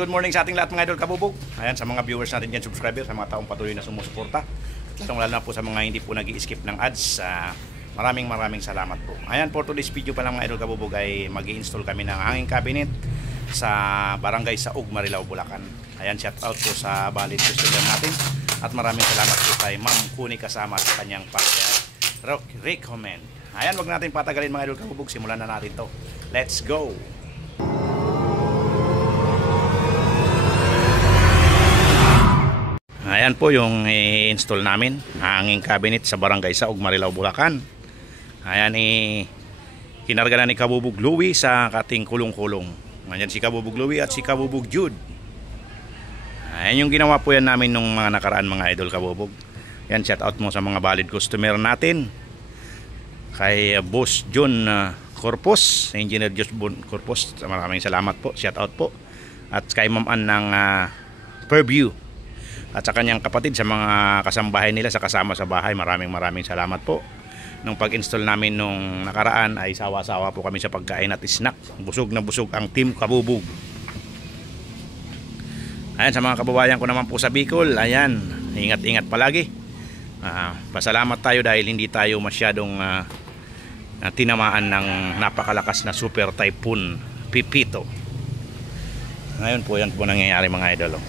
Good morning sa ating lahat mga idol kabubog. Ayan, sa mga viewers natin dyan, subscriber, sa mga taong patuloy na sumusuporta. Lalo na po sa mga hindi po nag-i-skip ng ads. Maraming salamat po. Ayan, for today's video pa lang mga idol kabubog ay mag-i-install kami ng hanging cabinet sa barangay Saug, Marilao, Bulacan. Ayan, shout out po sa valid customer natin. At maraming salamat po kay Ma'am Kuni kasama sa kanyang pag-recommend. Ayan, wag natin patagalin mga idol kabubog. Simulan na natin to. Let's go! Ayan po yung i-install namin, hanging cabinet sa barangay Saug, Marilao, Bulacan. Ayan, kinarga na ni Kabubog Louie sa ating kulong-kulong. Ayan si Kabubog Louie at si Kabubog Jude. Ayan yung ginawa po yan namin nung mga nakaraan mga idol kabubog. Ayan, shout out mo sa mga valid customer natin. Kay Boss John Corpus, Engineer John Corpus, maraming salamat po, shout out po. At kay Ma'am Ann ng Purview. At sa kanyang kapatid, sa mga kasambahay nila, sa kasama sa bahay, maraming salamat po. Nung pag-install namin nung nakaraan ay sawa-sawa po kami sa pagkain at snack. Busog na busog ang team kabubog. Ayan, sa mga kababayan ko naman po sa Bicol, ayan, ingat-ingat palagi. Pasalamat tayo dahil hindi tayo masyadong tinamaan ng napakalakas na super typhoon Pipito. Ngayon po yan po nangyayari mga idol.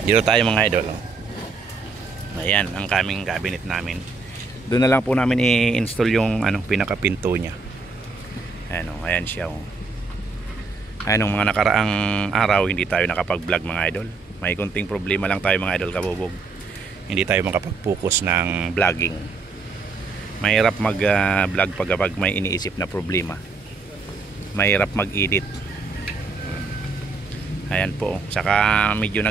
Dito tayo mga idol. Ayan ang kaming cabinet namin. Doon na lang po namin i-install yung pinakapinto niya. Ayan siya. Ayan, mga nakaraang araw hindi tayo nakapag-vlog mga idol. May kunting problema lang tayo mga idol kabubog. Hindi tayo makapag-focus ng vlogging. Mahirap mag-vlog pag may iniisip na problema. Mahirap mag-edit. Ayan po, saka medyo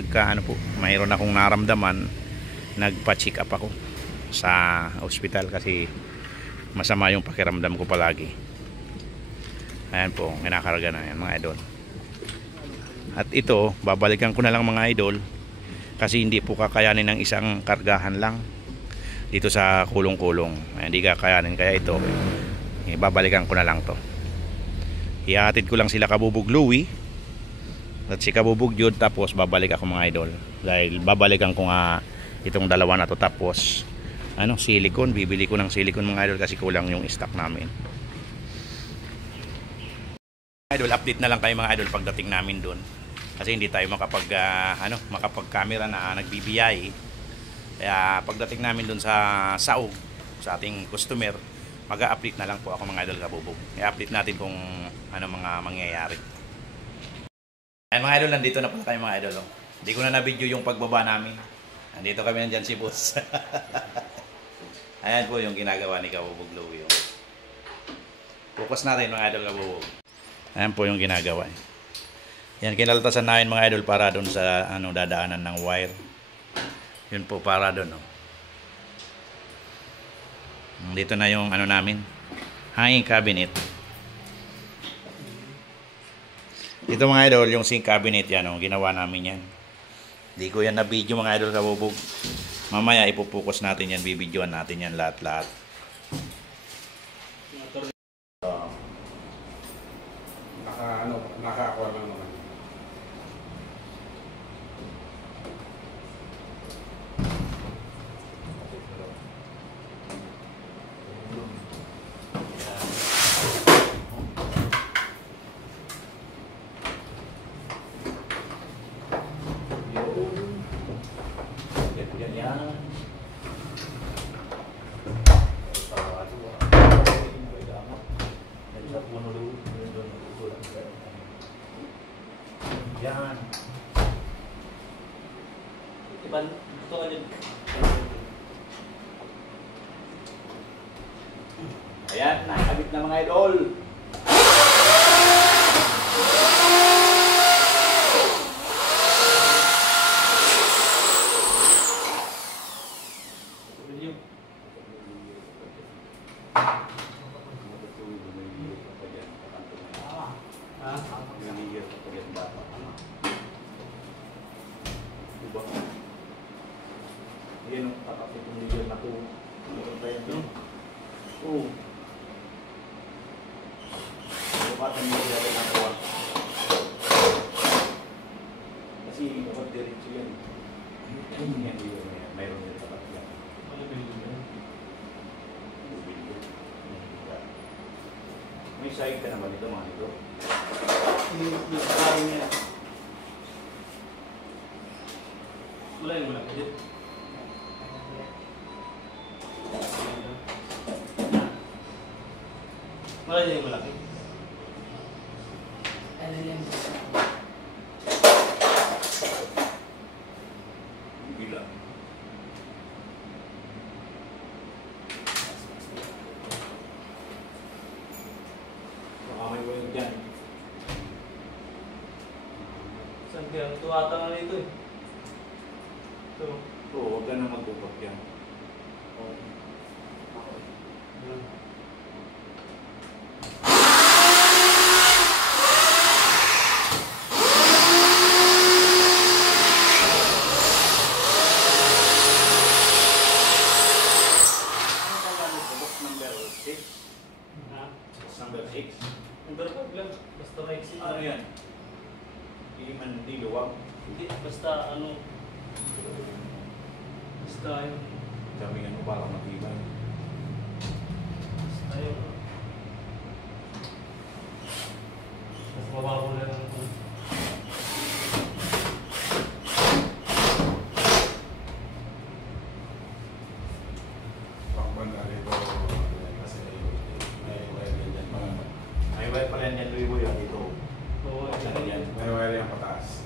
mayroon akong naramdaman, nagpa-check up ako sa ospital kasi masama yung pakiramdam ko palagi. Ayan po, kinakarga na yan mga idol. At ito, babalikan ko na lang mga idol kasi hindi po kakayanin ng isang kargahan lang dito sa kulong-kulong. Hindi kakayanin, kaya ito, babalikan ko na lang to. Ihahatid ko lang sila Kabubog Louie at si Kabubog Jude, tapos babalik ako mga idol dahil babalikan ko nga itong dalawa na to. Tapos silicone, bibili ko ng silicone mga idol kasi kulang yung stock namin. Idol, update na lang kayo mga idol pagdating namin doon kasi hindi tayo makapag-camera na nagbibiyay. Kaya pagdating namin doon sa Saug, sa ating customer, mag-update na lang po ako mga idol kabubog. I-update natin kung mga mangyayari. Ayan mga idol, nandito na pala kayo mga idol. Hindi ko na video yung pagbaba namin. Nandito kami nandyan si boss. Ayan po yung ginagawa ni Kabubog Louie. Focus natin mga idol kabubog. Ayan po yung ginagawa. Yan, kinaltasan namin mga idol para doon sa dadaanan ng wire. Yun po para doon. Dito na yung namin, hanging cabinet. Ito mga idol, yung sink cabinet yan, ginawa namin yan. Hindi ko yan na video mga idol kabubog. Mamaya ipopokus natin yan, bibidyoan natin yan lahat-lahat. Nakakuha lang naman. Yan. Iban, gusto ka din. Ayan, nakakabit na mga idol. Yan ang tatapit ng leader na to. Oh. Bata niya. Mayroon din tapat yan. Ano ba yun? May sahig ka naman ito mga ito. Yung kain niya. Wala yung malaki din. Wala din yung malaki. Ano yan? Bila. Baka may wayag dyan. Saan kaya? Tuwata nga nito eh. Ito. Oo, huwag ka na magbupak yan. Yan. Ano ka gamit mo? Box number 6? Ha? Box number 6? Number 5 lang. Basta maiksi. Ano yan? Hindi man, hindi luwag. Hindi. Basta ano. Basta yun. Sabi nga, parang matibay. Basta yun. Mas mababaw lang ang Pang-banda rito, kasi may wire din dyan. May wire pala yan, Louis Boy, dito. Oo, Ano yan? May wire yan pataas.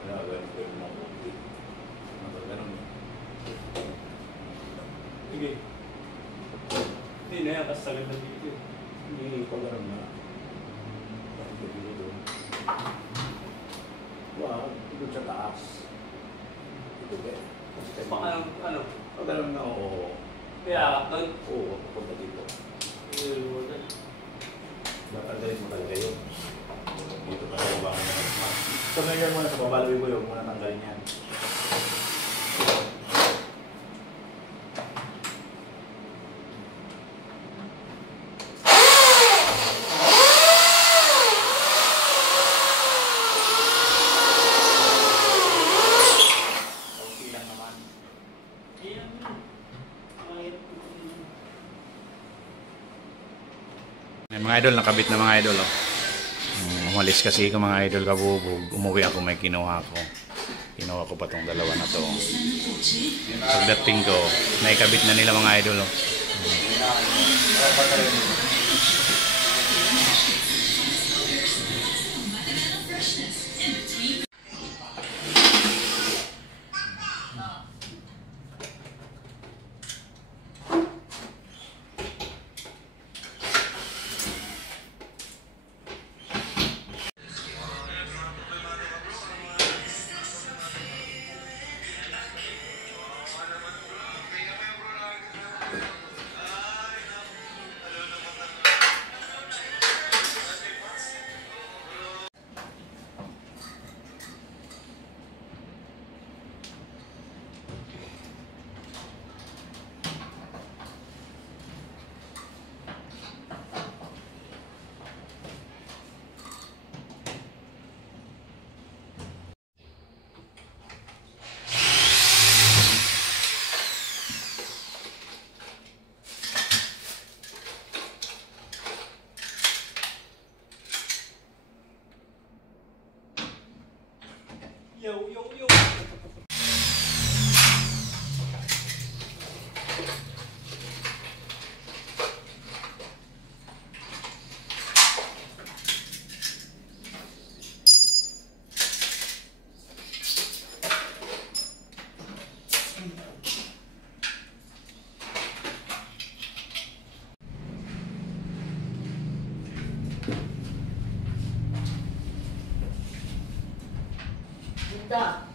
Wala, ganun mo ako. Ganun. sige. Hindi na yan, kasi sagad na dito. Hindi ko ganun na. Bakit ko dito doon? Wow, ito sa taas. Ito ba? Ano? Pag ganun na, oo. Kaya doon. Oo, punta dito. Natanggalin mo talaga yun. Dito ka sa baba mo. So ngayon muna sa baba, Louis Boy, huwag mo na tanggalin yan. Okay lang naman. May mga idol, nakabit na mga idol. Oh. Umalis kasi ako mga idol kabubog. Umuwi ako, may kinuha ko. Kinuha ko pa tong dalawa na to. Pagdating ko, naikabit na nila mga idol. Oh. Yo, yo, yo. Ganda.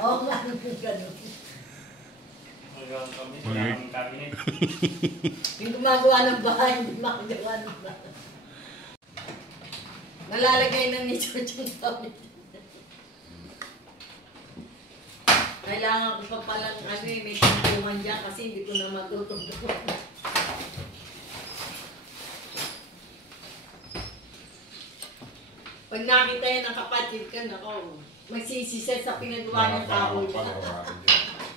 Oo nga, ganun. hanggang kami sa Okay. aming cabinet. Yung gumagawa ng bahay, hindi makagawa ng bahay. Nalalagay na ni George yung gamit. Kailangan ko pa palang may tungtungan dyan kasi hindi ko na matutungtungan. Pag nakita yan ng kapatid ka, nako, magsisisi sa pinagawa ng tao. Panoorin yun.